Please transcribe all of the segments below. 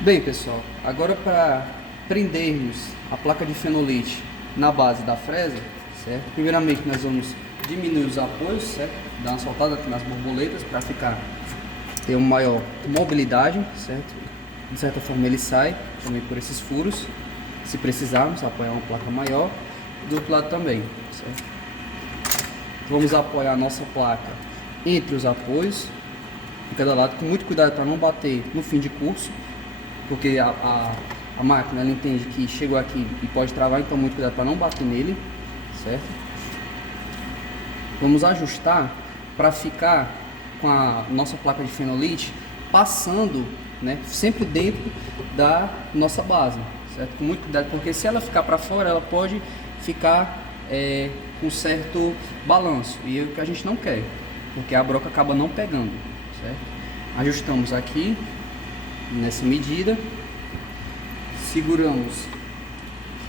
Bem, pessoal, agora para prendermos a placa de fenolite na base da fresa, certo? Primeiramente nós vamos diminuir os apoios, certo? Dar uma soltada aqui nas borboletas para ter uma maior mobilidade, certo? De certa forma ele sai também por esses furos, se precisarmos apoiar uma placa maior, do outro lado também, certo? Vamos apoiar a nossa placa entre os apoios, de cada lado, com muito cuidado para não bater no fim de curso, porque a máquina ela entende que chegou aqui e pode travar, então muito cuidado para não bater nele, certo? Vamos ajustar para ficar com a nossa placa de fenolite passando, né, sempre dentro da nossa base, certo? Com muito cuidado, porque se ela ficar para fora, ela pode ficar com certo balanço, e é o que a gente não quer, porque a broca acaba não pegando, certo? Ajustamos aqui nessa medida, seguramos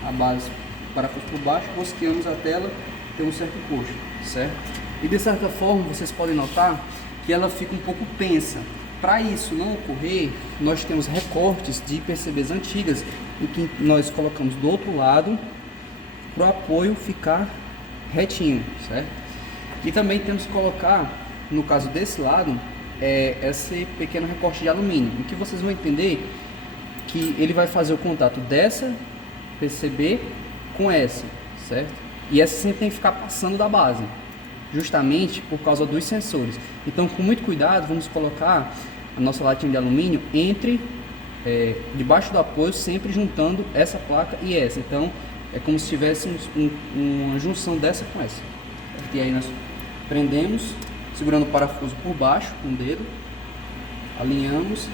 a base parafuso por baixo, rosqueamos até ela ter um certo encosto, certo? E de certa forma vocês podem notar que ela fica um pouco tensa. Para isso não ocorrer, nós temos recortes de PCBs antigas em que nós colocamos do outro lado para o apoio ficar retinho, certo? E também temos que colocar, no caso desse lado, esse pequeno recorte de alumínio, em que vocês vão entender que ele vai fazer o contato dessa PCB com essa, certo? E essa sempre tem que ficar passando da base, justamente por causa dos sensores. Então, com muito cuidado, vamos colocar a nossa latinha de alumínio debaixo do apoio, sempre juntando essa placa e essa. Então, é como se tivéssemos uma junção dessa com essa. E aí nós prendemos, segurando o parafuso por baixo com o dedo, alinhamos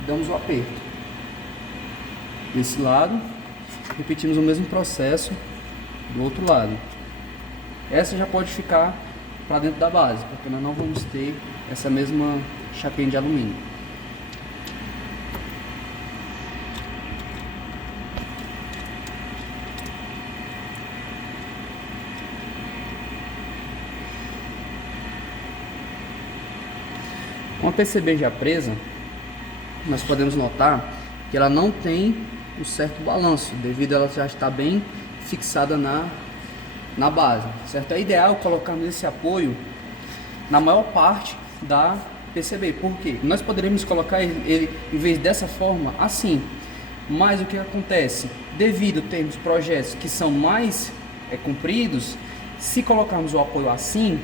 e damos o aperto. Desse lado, repetimos o mesmo processo do outro lado. Essa já pode ficar para dentro da base, porque nós não vamos ter essa mesma chapinha de alumínio. Com a PCB já presa, nós podemos notar que ela não tem um certo balanço, devido a ela já estar bem fixada na base, certo? É ideal colocarmos esse apoio na maior parte da PCB, porque nós poderíamos colocar ele em vez dessa forma assim, mas o que acontece? Devido a termos projetos que são mais compridos, se colocarmos o apoio assim,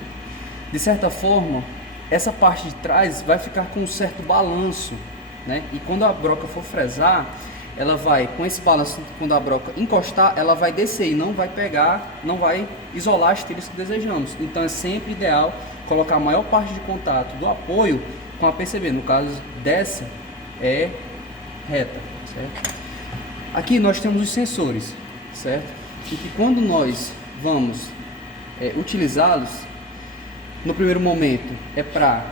de certa forma, essa parte de trás vai ficar com um certo balanço, né? E quando a broca for fresar, ela vai, com esse balanço, quando a broca encostar, ela vai descer e não vai pegar, não vai isolar as trilhas que desejamos. Então é sempre ideal colocar a maior parte de contato do apoio com a PCB, no caso dessa é reta, certo? Aqui nós temos os sensores, certo? E que quando nós vamos utilizá-los, no primeiro momento é para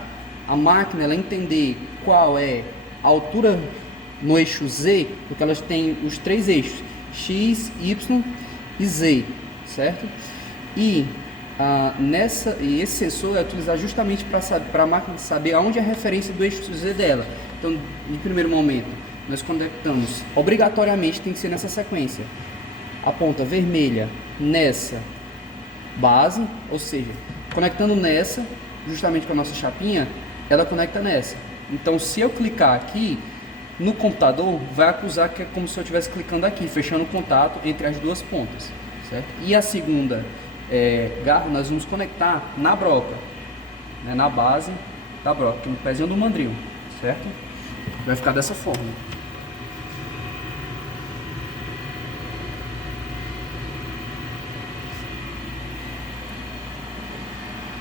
a máquina ela entender qual é a altura no eixo Z, porque elas têm os três eixos X, Y e Z, certo? E esse sensor é utilizado justamente para a máquina saber aonde é a referência do eixo Z dela. Então, no primeiro momento, nós conectamos, obrigatoriamente tem que ser nessa sequência, a ponta vermelha nessa base, ou seja, conectando nessa, justamente com a nossa chapinha, ela conecta nessa. Então, se eu clicar aqui, no computador vai acusar que é como se eu estivesse clicando aqui, fechando o contato entre as duas pontas, certo? E a segunda garra nós vamos conectar na broca, né, na base da broca, no pezinho do mandril, certo? Vai ficar dessa forma.